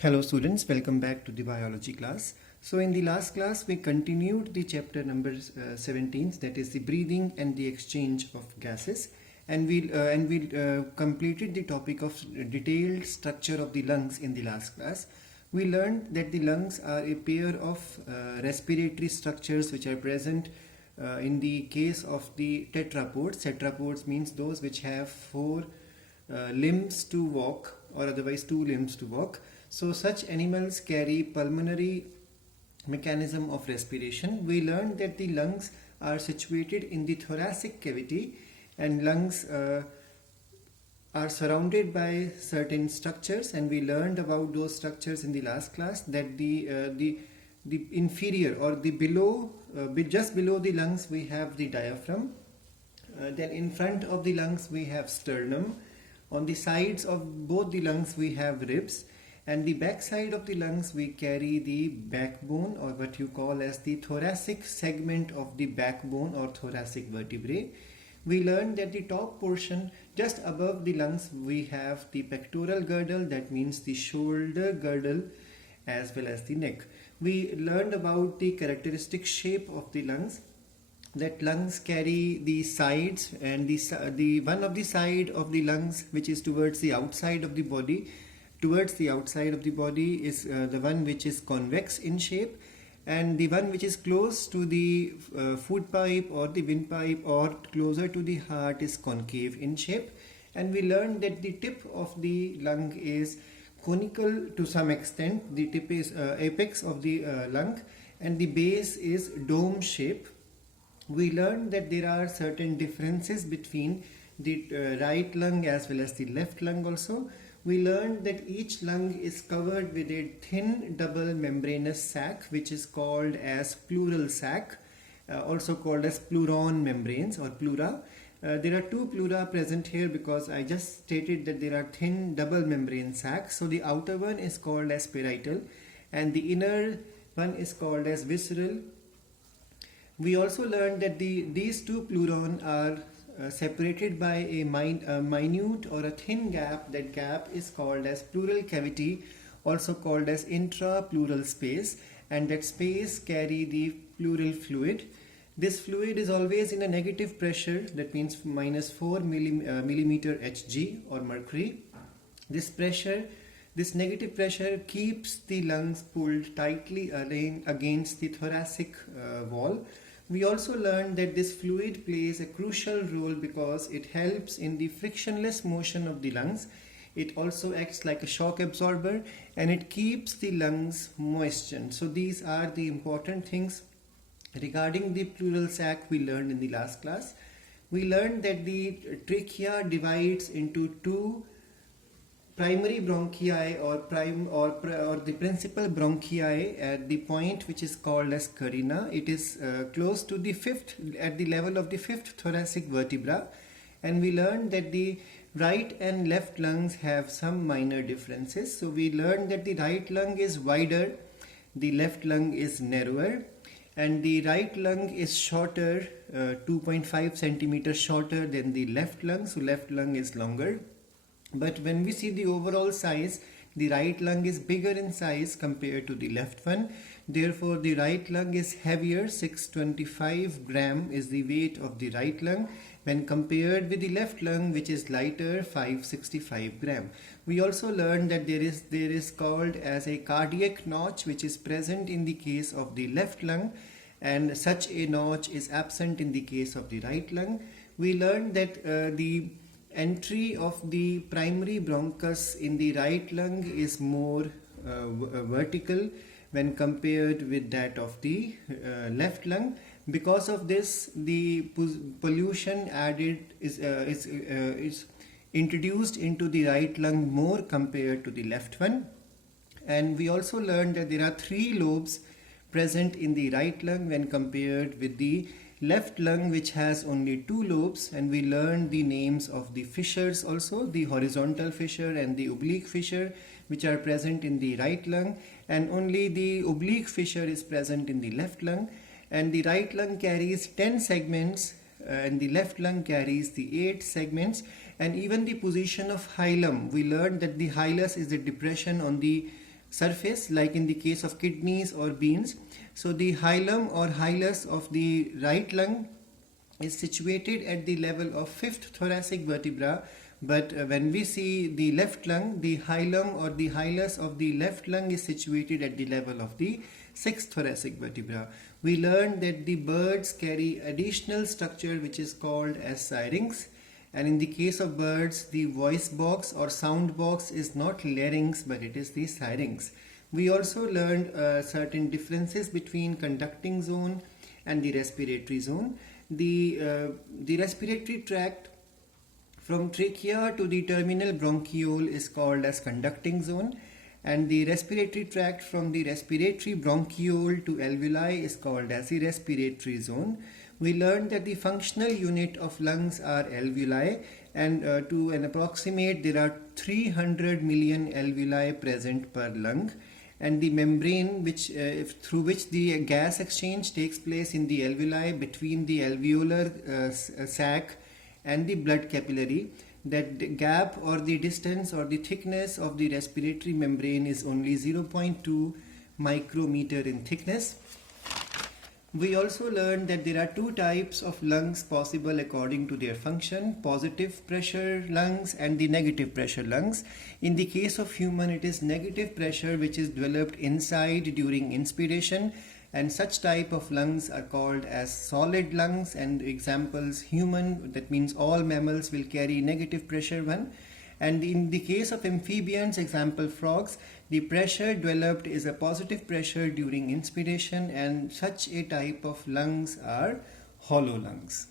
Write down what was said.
Hello students, welcome back to the biology class. So in the last class we continued the chapter number 17, that is the breathing and the exchange of gases, and we completed the topic of detailed structure of the lungs in the last class. We learned that the lungs are a pair of respiratory structures which are present in the case of the tetrapods. Tetrapods means those which have four limbs to walk, or otherwise two limbs to walk. So such animals carry pulmonary mechanism of respiration. We learned that the lungs are situated in the thoracic cavity, and lungs are surrounded by certain structures, and we learned about those structures in the last class, that the inferior or the below just below the lungs we have the diaphragm, then in front of the lungs we have sternum, on the sides of both the lungs we have ribs, and the back side of the lungs we carry the backbone, or what you call as the thoracic segment of the backbone or thoracic vertebrae. We learned that the top portion just above the lungs we have the pectoral girdle, that means the shoulder girdle, as well as the neck. We learned about the characteristic shape of the lungs, that lungs carry the sides, and the one of the side of the lungs which is towards the outside of the body is the one which is convex in shape, and the one which is close to the food pipe or the windpipe or closer to the heart is concave in shape. And we learned that the tip of the lung is conical to some extent. The tip is apex of the lung, and the base is dome shape. We learned that there are certain differences between the right lung as well as the left lung also. We learned that each lung is covered with a thin double membranous sac which is called as pleural sac, also called as pleuron membranes or pleura. There are two pleura present here because I just stated that there are thin double membrane sacs. So the outer one is called as parietal and the inner one is called as visceral. We also learned that these two pleuron are separated by a minute or a thin gap. That gap is called as pleural cavity, also called as intrapleural space, and that space carry the pleural fluid. This fluid is always in a negative pressure, that means -4 millimeter Hg or mercury. This negative pressure keeps the lungs pulled tightly against the thoracic wall. We also learned that this fluid plays a crucial role because it helps in the frictionless motion of the lungs. It also acts like a shock absorber and it keeps the lungs moistened. So these are the important things regarding the pleural sac we learned in the last class. We learned that the trachea divides into two primary bronchi or the principal bronchi at the point which is called as carina. It is close to the at the level of the fifth thoracic vertebra, and we learned that the right and left lungs have some minor differences. So we learned that the right lung is wider, the left lung is narrower, and the right lung is shorter, 2.5 centimeters shorter than the left lung. So left lung is longer. But when we see the overall size, the right lung is bigger in size compared to the left one. Therefore, the right lung is heavier. 625 gram is the weight of the right lung when compared with the left lung, which is lighter, 565 gram. We also learned that there is called as a cardiac notch which is present in the case of the left lung, and such a notch is absent in the case of the right lung. We learned that the entry of the primary bronchus in the right lung is more vertical when compared with that of the left lung. Because of this, the pollution added is introduced into the right lung more compared to the left one. And we also learned that there are 3 lobes present in the right lung when compared with the left lung, which has only 2 lobes. And we learned the names of the fissures also, the horizontal fissure and the oblique fissure, which are present in the right lung, and only the oblique fissure is present in the left lung. And the right lung carries 10 segments and the left lung carries the 8 segments. And even the position of hilum, we learned that the hilus is a depression on the surface, like in the case of kidneys or beans. So the hilum or hilus of the right lung is situated at the level of fifth thoracic vertebra, but when we see the left lung, the hilum or the hilus of the left lung is situated at the level of the sixth thoracic vertebra. We learned that the birds carry additional structure which is called as syrinx, and in the case of birds, the voice box or sound box is not larynx but it is the syrinx. We also learned certain differences between conducting zone and the respiratory zone. The respiratory tract from trachea to the terminal bronchiole is called as conducting zone, and the respiratory tract from the respiratory bronchiole to alveoli is called as the respiratory zone. We learned that the functional unit of lungs are alveoli, and to an approximate there are 300 million alveoli present per lung, and the membrane through which the gas exchange takes place in the alveoli between the alveolar sac and the blood capillary, that the gap or the distance or the thickness of the respiratory membrane is only 0.2 micrometer in thickness. We also learned that there are two types of lungs possible according to their function: positive pressure lungs and the negative pressure lungs. In the case of human, it is negative pressure which is developed inside during inspiration, and such type of lungs are called as solid lungs. And examples: human, that means all mammals will carry negative pressure one. And in the case of amphibians, example frogs, the pressure developed is a positive pressure during inspiration, and such a type of lungs are hollow lungs.